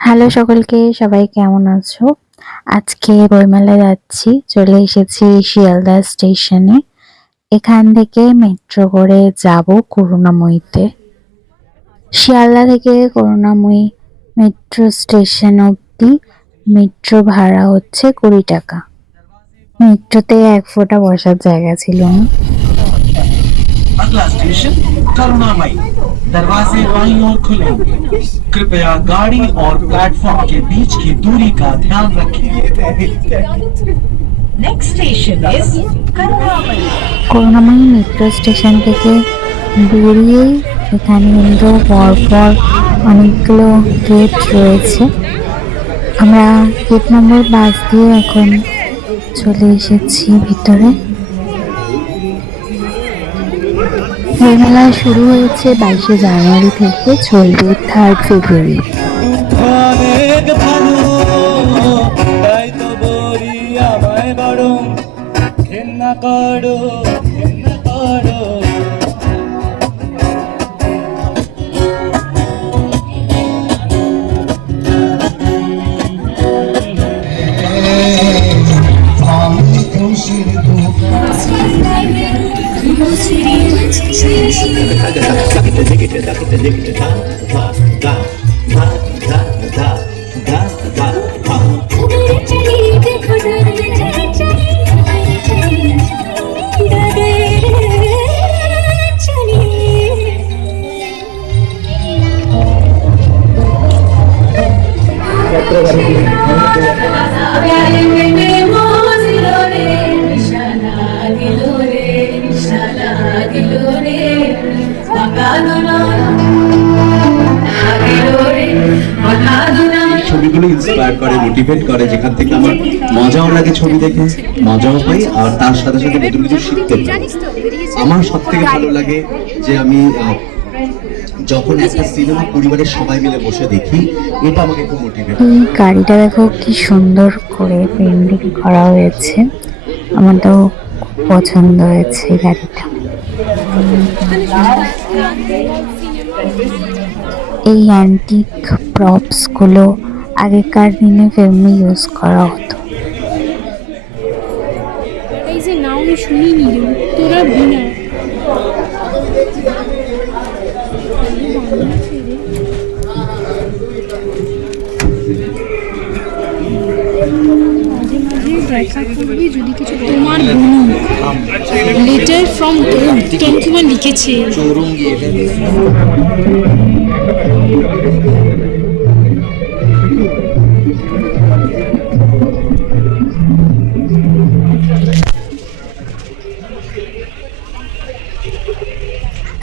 Hello সকলকে, সবাই কেমন আছো? আজকে বইমেলায় যাচ্ছি, চলে এসেছি শিয়ালদা স্টেশনে। এখান থেকে মেট্রো করে যাব করুণাময়ীতে। শিয়ালদা থেকে করুণাময়ী মেট্রো স্টেশন অবধি মেট্রো ভাড়া হচ্ছে 20 টাকা। মেট্রোতে এক ফোঁটা বসার জায়গা ছিল না। अगला स्टेशन करुणामयी। दरवाजे बाईं ओर खुलेंगे। कृपया गाड़ी और प्लेटफॉर्म के बीच की दूरी का ध्यान रखें। Next station is Karunamai. Karunamoyee metro station থেকে বেরিয়েই এখানে কিন্তু পরপর অনেকগুলো গেট রয়েছে। আমরা গেট নম্বর 5 দিয়ে এখন চলে এসেছি ভিতরে। বইমেলা শুরু হয়েছে 22শে জানুয়ারি থেকে, চলবে 3 ফেব্রুয়ারি। ছবিগুলো ইন্সপায়ার করে, মোটিভেট করে, যেখান থেকে আমার মজাও লাগে, ছবি দেখে মজাও পাই, আর তার সাথে সাথে নতুন কিছু শিখতে পারি। আমার সব থেকে ভালো লাগে যে আমি যখন একটা সিনেমা পরিবারের সবাই মিলে বসে দেখি, এটা আমাকে খুব মোটিভেট করে। এই গাড়িটা দেখো কি সুন্দর করে পেন্টিং করা হয়েছে, আমার তো পছন্দ হয়েছে এই গাড়িটা। এই অ্যান্টিক প্রপস গুলো আগেকার দিনে ফিল্মে ইউজ করা হতো। এই যে নাম শুনিনি রে, তোরা বিনা মাঝে মাঝে দেখা করবি যদি কিছু তোমার বোন লেটার ফ্রম হোম টেন্থমান লিখেছে।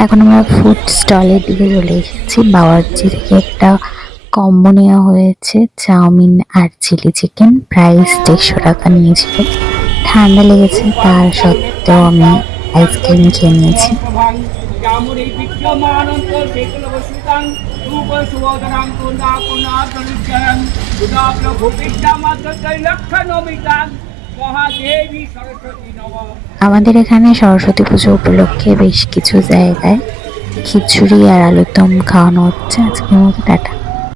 এখন আমরা ফুড স্টলের দিকে চলে এসেছি। বাওয়ার্চি থেকে একটা কম্বো নেওয়া হয়েছে, চাউমিন আর চিলি চিকেন, প্রাইস 150 টাকা নিয়েছিল। ঠান্ডা লেগেছে, তার সত্ত্বেও আমি আইসক্রিম খেয়ে নিয়েছি। আমাদের এখানে সরস্বতী পুজো উপলক্ষে বেশ কিছু জায়গায় খিচুড়ি আর আলুর দম খাওয়ানো হচ্ছে। আজকের মতো টাটা।